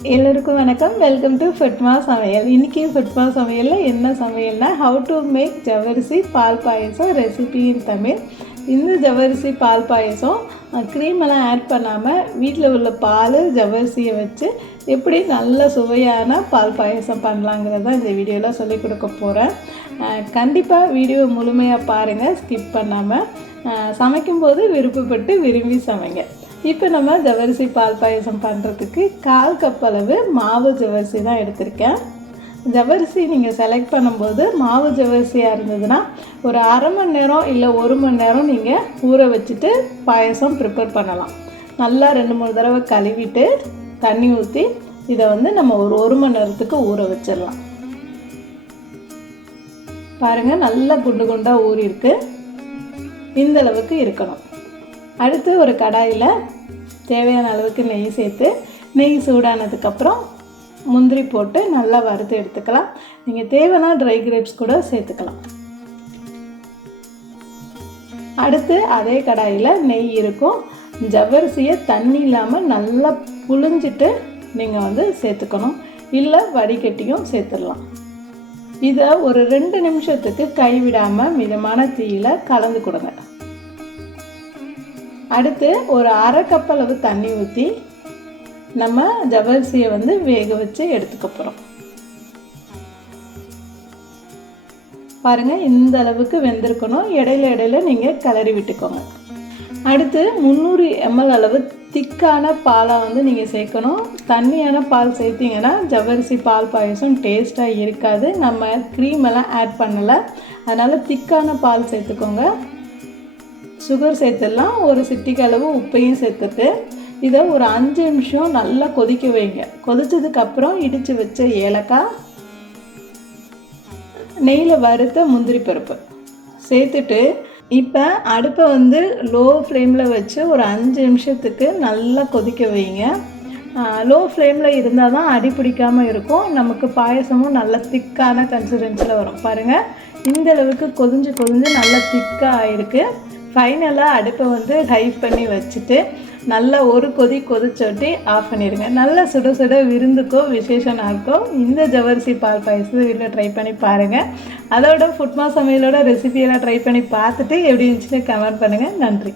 எல்லோருக்கும் வணக்கம். Welcome to ஃபுட்மா சமையல். இன்றைக்கி ஃபுட்மா சமையலில் என்ன சமையல்னா how to make ஜவரிசி ball payasam recipe in Tamil. இந்த ஜவரிசி பால் பாயசம் க்ரீமெல்லாம் ஆட் பண்ணாமல் வீட்டில் உள்ள பால் ஜவரிசியை வச்சு எப்படி நல்ல சுவையான பால் பாயசம் பண்ணலாங்கிறத இந்த வீடியோவில் சொல்லிக் கொடுக்க போகிறேன் கண்டிப்பாக வீடியோ முழுமையாக பாருங்கள் ஸ்கிப் பண்ணாமல் சமைக்கும்போது விருப்பப்பட்டு விரும்பி சமைங்க. இப்போ நம்ம ஜவரிசி பால் பாயசம் பண்ணுறதுக்கு கால் கப் அளவு மாவு ஜவரிசி தான் எடுத்திருக்கேன். ஜவரிசி நீங்கள் செலக்ட் பண்ணும்போது மாவு ஜவரிசியாக இருந்ததுன்னா ஒரு அரை மணி நேரம் இல்லை ஒரு மணி நேரம் நீங்கள் ஊற வச்சுட்டு பாயசம் ப்ரிப்பேர் பண்ணலாம். நல்லா ரெண்டு மூணு தடவை கழுவிட்டு தண்ணி ஊற்றி இதை வந்து நம்ம ஒரு ஒரு மணி நேரத்துக்கு ஊற வச்சிடலாம். பாருங்கள் நல்லா குண்டு குண்டாக ஊறிருக்கு இந்த அளவுக்கு இருக்கணும். அடுத்து ஒரு கடாயில் தேவையான அளவுக்கு நெய் சேர்த்து நெய் சூடானதுக்கப்புறம் முந்திரி போட்டு நல்லா வறுத்து எடுத்துக்கலாம். நீங்கள் தேவைன்னா ட்ரை கிரேப்ஸ் கூட சேர்த்துக்கலாம். அடுத்து அதே கடாயில் நெய் இருக்கும். ஜவ்வரிசியை தண்ணி இல்லாமல் நல்லா புழிஞ்சிட்டு நீங்கள் வந்து சேர்த்துக்கணும். இல்லை வடிகட்டியும் சேர்த்துடலாம். இதை ஒரு ரெண்டு நிமிஷத்துக்கு கைவிடாமல் மிதமான தீயில் கலந்து கொடுங்க. அடுத்து ஒரு அரை கப் அளவு தண்ணி ஊற்றி நம்ம ஜவரிசியை வந்து வேக வச்சு எடுத்துக்க போகிறோம் பாருங்கள் இந்த அளவுக்கு வெந்திருக்கணும். இடையில இடையில நீங்கள் கிளறி விட்டுக்கோங்க. அடுத்து முந்நூறு எம்எல் அளவு திக்கான பாலை வந்து நீங்கள் சேர்க்கணும். தண்ணியான பால் சேர்த்திங்கன்னா ஜவ்வரிசி பால் பாயசம் டேஸ்ட்டாக இருக்காது. நம்ம க்ரீம் எல்லாம் ஆட் பண்ணலை. அதனால் திக்கான பால் சேர்த்துக்கோங்க. சுகர் சேர்த்துடலாம் ஒரு சிட்டிக்கு அளவு உப்பையும் சேர்த்துட்டு இதை ஒரு அஞ்சு நிமிஷம் நல்லா கொதிக்க வைங்க. கொதித்ததுக்கப்புறம் இடித்து வச்ச ஏலக்காய் நெய்யில் வறுத்த முந்திரி பருப்பு சேர்த்துட்டு இப்போ அடுப்பை வந்து லோ ஃப்ளேமில் வச்சு ஒரு அஞ்சு நிமிஷத்துக்கு நல்லா கொதிக்க வைங்க. லோ ஃப்ளேமில் இருந்தால் தான் அடி பிடிக்காமல் இருக்கும். நமக்கு பாயசமும் நல்ல திக்கான கன்சிஸ்டன்சியில் வரும். பாருங்கள் இந்த அளவுக்கு கொதிஞ்சு கொதிஞ்சு நல்லா திக்காக ஆகிருக்கு ஃபைனலாக அடுப்பை வந்து ஹை பண்ணி வச்சுட்டு நல்லா ஒரு கொதி கொதிச்சொட்டி ஆஃப் பண்ணிடுங்க. நல்லா சுட சுட விருந்துக்கோ விசேஷ நாளுக்கோ இந்த ஜவரிசி பால் பாயசத்தை வீட்டில் ட்ரை பண்ணி பாருங்கள் அதோட ஃபுட்மா சமையலோட ரெசிபியெல்லாம் ட்ரை பண்ணி பார்த்துட்டு எப்படி இருந்துச்சுன்னு கமெண்ட் பண்ணுங்கள் நன்றி.